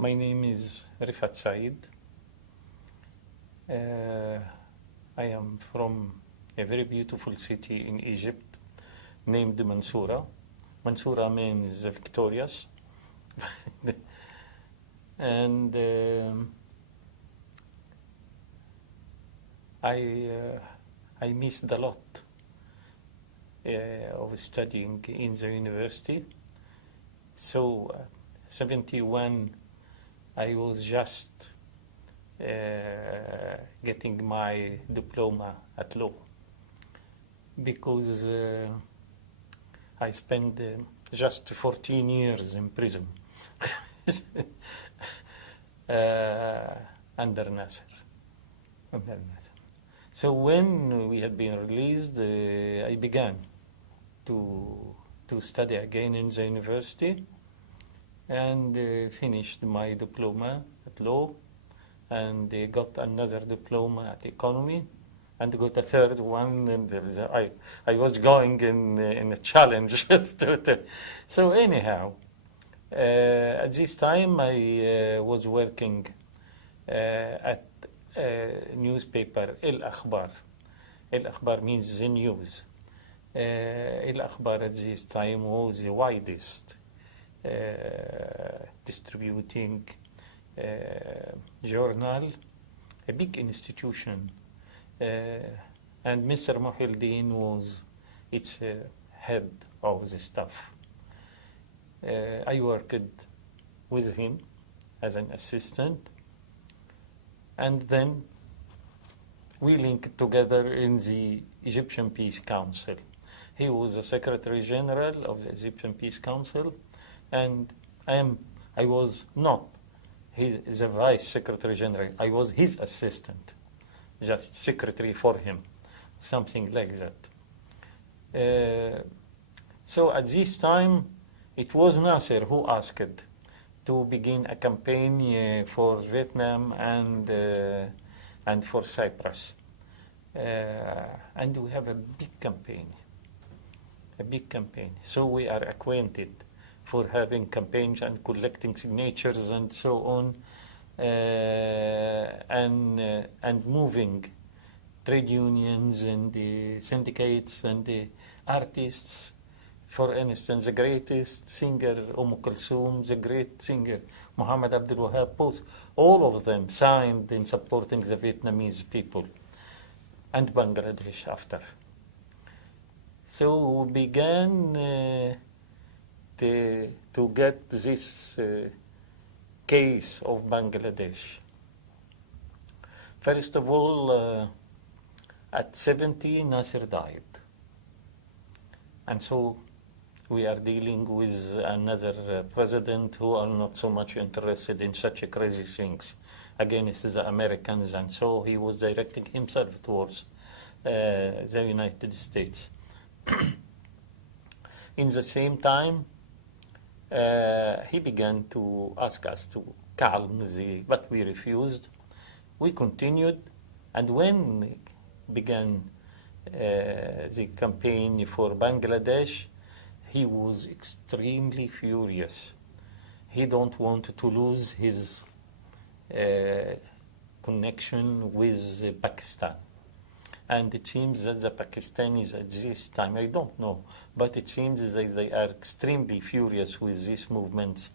My name is Rifaat Said. I am from a very beautiful city in Egypt named Mansoura. Mansoura means victorious. And I missed a lot of studying in the university. So 71, I was just getting my diploma at law because I spent just 14 years in prison under Nasser. So when we had been released, I began to study again in the university and finished my diploma at law and got another diploma at economy and got a third one, and I was going in a challenge. So anyhow, at this time I was working at a newspaper, El-Akhbar. El-Akhbar means the news. El-Akhbar at this time was the widest distributing journal, a big institution, and Mr. Mohildin was its head of the staff. I worked with him as an assistant, and then we linked together in the Egyptian Peace Council. He was the Secretary General of the Egyptian Peace Council, and I was not the Vice Secretary General. I was his assistant, just secretary for him, something like that. So at this time, it was Nasser who asked to begin a campaign for Vietnam and for Cyprus. And we have a big campaign. So we are acquainted for having campaigns and collecting signatures and so on, and moving trade unions and the syndicates and the artists. For instance, the greatest singer, Kulthum, the great singer, Mohamed Abdul Wahab, both, all of them signed in supporting the Vietnamese people and Bangladesh after. So we began to get this case of Bangladesh. First of all, at 70, Nasser died. And so we are dealing with another president who are not so much interested in such crazy things against the Americans, and so he was directing himself towards the United States. In the same time, he began to ask us to calm but we refused. We continued, and when began the campaign for Bangladesh, he was extremely furious. He don't want to lose his connection with Pakistan. And it seems that the Pakistanis at this time, I don't know, but it seems that they are extremely furious with these movements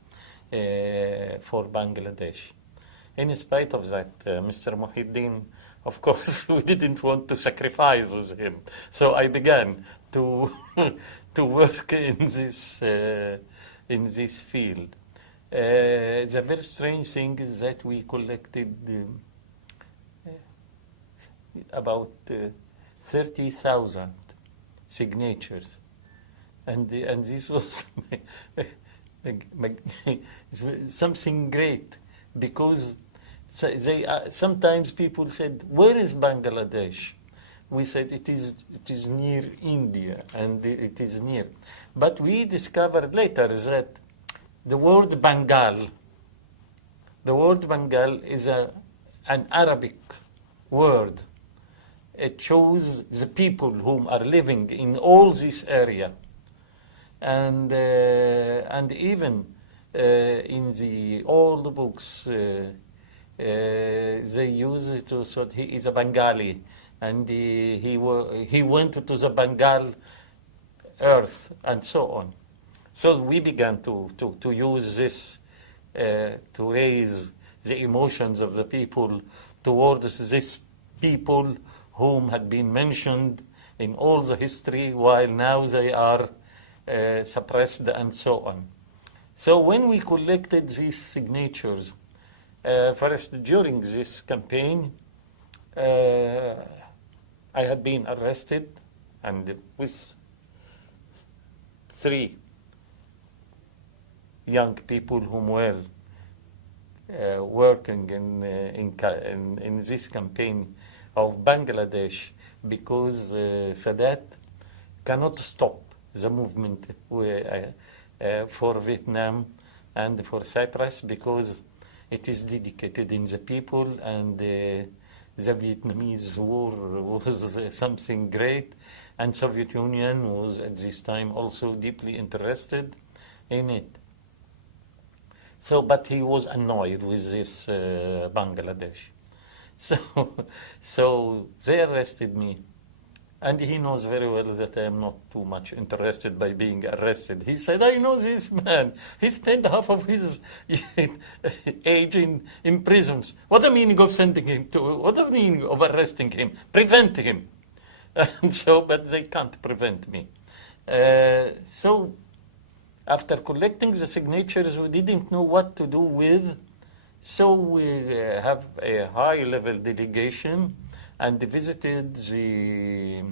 for Bangladesh. In spite of that, Mr. Mohildin, of course, we didn't want to sacrifice with him. So I began to work in this field. The very strange thing is that we collected about 30,000 signatures, and this was something great, because sometimes people said, "Where is Bangladesh?" We said it is near India, and it is near. But we discovered later that the word Bengal is an Arabic word. It shows the people whom are living in all this area, and even in all the books, they use it to so he is a Bengali, and he went to the Bengal earth, and so on. So we began to use this to raise the emotions of the people towards this people whom had been mentioned in all the history, while now they are suppressed and so on. So when we collected these signatures, first during this campaign, I had been arrested, and with 3 young people whom were working in this campaign of Bangladesh, because Sadat cannot stop the movement for Vietnam and for Cyprus, because it is dedicated in the people, and the Vietnamese war was something great, and Soviet Union was at this time also deeply interested in it. So, but he was annoyed with this Bangladesh. So they arrested me. And he knows very well that I am not too much interested by being arrested. He said, I know this man. He spent half of his age in prisons. What the meaning of sending him to, what the meaning of arresting him? Prevent him. And so, but they can't prevent me. So after collecting the signatures, we didn't know what to do with. So we have a high-level delegation and visited the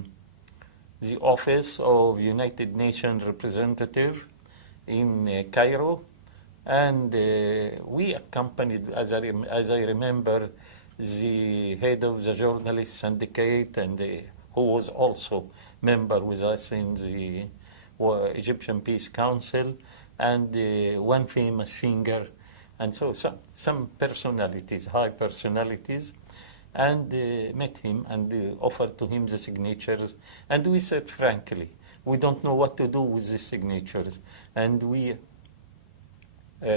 office of United Nations representative in Cairo, and we accompanied, as I remember, the head of the journalist syndicate, and who was also member with us in the Egyptian Peace Council, and one famous singer, and so some personalities, high personalities, and met him and offered to him the signatures. And we said frankly, we don't know what to do with these signatures, and we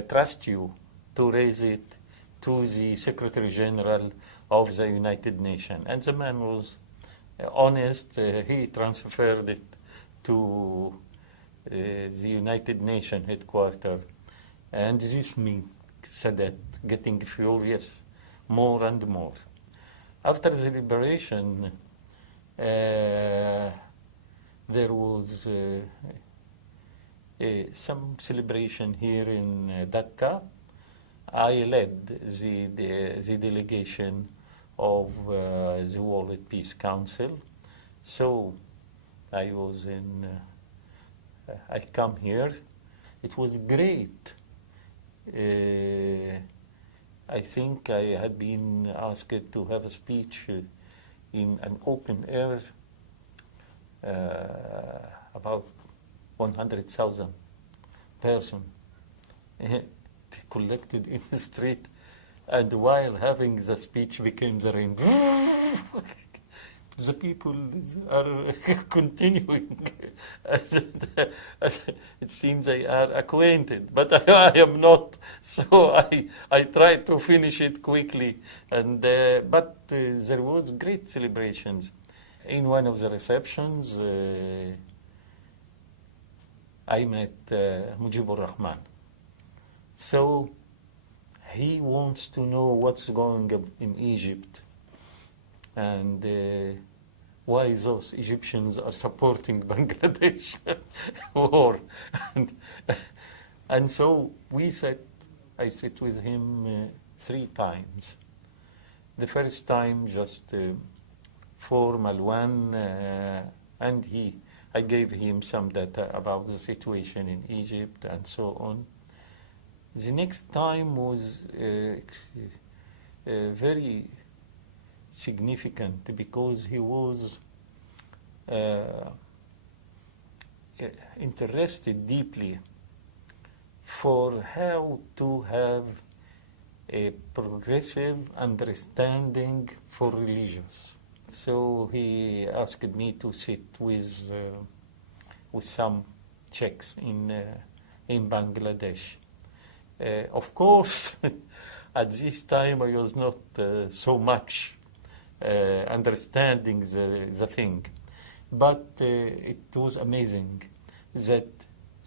trust you to raise it to the Secretary General of the United Nations. And the man was honest. He transferred it to the United Nations headquarters. And this means Sadat getting furious more and more. After the liberation, there was some celebration here in Dhaka. I led the delegation of the World Peace Council. So I was I come here. It was great. I think I had been asked to have a speech in an open air, about 100,000 persons collected in the street, and while having the speech became the rain. The people are continuing. It seems they are acquainted, but I am not. So I tried to finish it quickly. And but there was great celebrations. In one of the receptions, I met Mujibur Rahman. So he wants to know what's going on in Egypt, and why those Egyptians are supporting Bangladesh war. And so I sit with him 3 times. The first time just formal one, and I gave him some data about the situation in Egypt and so on. The next time was very significant, because he was interested deeply for how to have a progressive understanding for religions. So he asked me to sit with some Czechs in Bangladesh. Of course, at this time I was not so much understanding the thing, but it was amazing that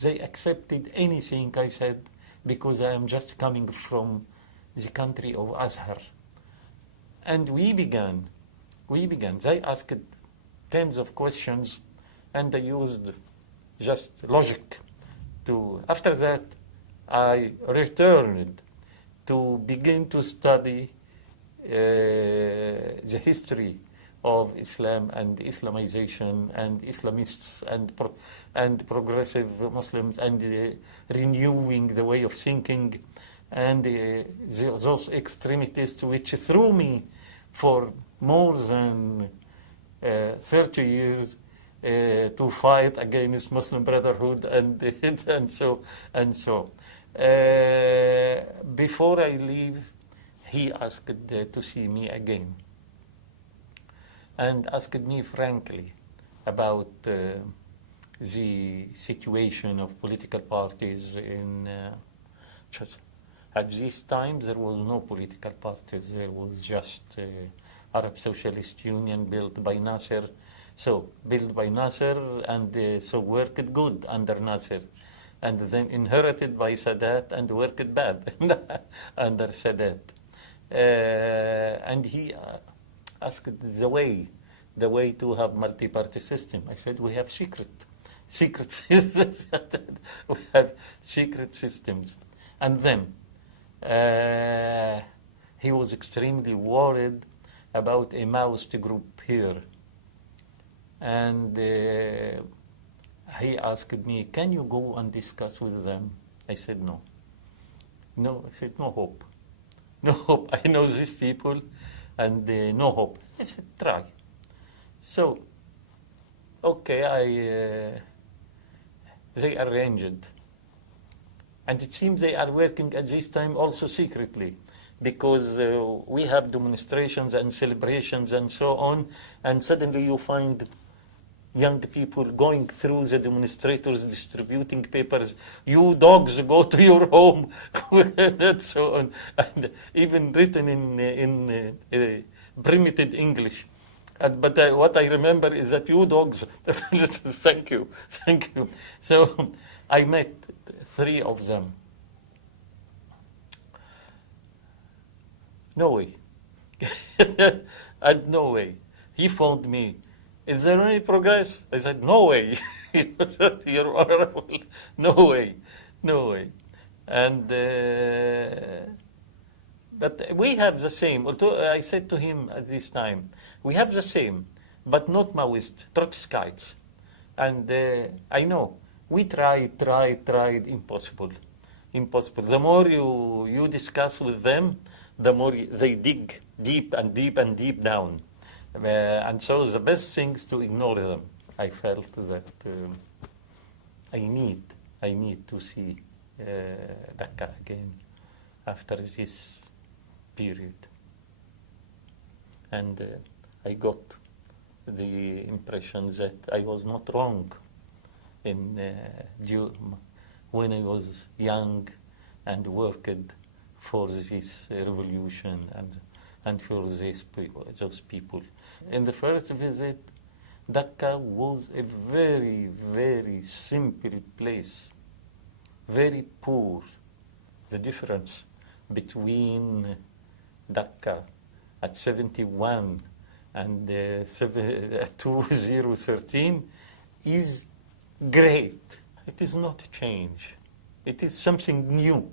they accepted anything I said because I am just coming from the country of Azhar. And we began. They asked tens of questions, and I used just logic to. After that, I returned to begin to study the history of Islam and Islamization and Islamists and progressive Muslims and renewing the way of thinking and those extremities which threw me for more than 30 years to fight against Muslim Brotherhood and so. Before I leave, he asked to see me again and asked me frankly about the situation of political parties in Church. At this time, there was no political parties. There was just Arab Socialist Union built by Nasser. So, built by Nasser and so worked good under Nasser. And then inherited by Sadat and worked bad under Sadat. And he asked the way to have multi-party system. I said, we have secret systems. We have secret systems. And then he was extremely worried about a Maoist group here. And he asked me, can you go and discuss with them? I said, no. No, I said, no hope. No hope. I know these people and no hope. I said, try. So, okay, they arranged. And it seems they are working at this time also secretly because we have demonstrations and celebrations and so on, and suddenly you find young people going through the demonstrators distributing papers. You dogs, go to your home, and so on, and even written in primitive English. But what I remember is that you dogs, thank you. So I met 3 of them. No way. And no way. He phoned me. Is there any progress? I said, no way. You're honorable. No way. And but we have the same. I said to him at this time, we have the same, but not Maoist, Trotskyites. And I know, we tried, impossible. The more you discuss with them, the more they dig deep down. And so the best thing is to ignore them. I felt that I need to see Dhaka again after this period. And I got the impression that I was not wrong in when I was young and worked for this revolution and for those people. In the first visit, Dhaka was a very, very simple place, very poor. The difference between Dhaka at 71 and 2013 is great. It is not a change. It is something new.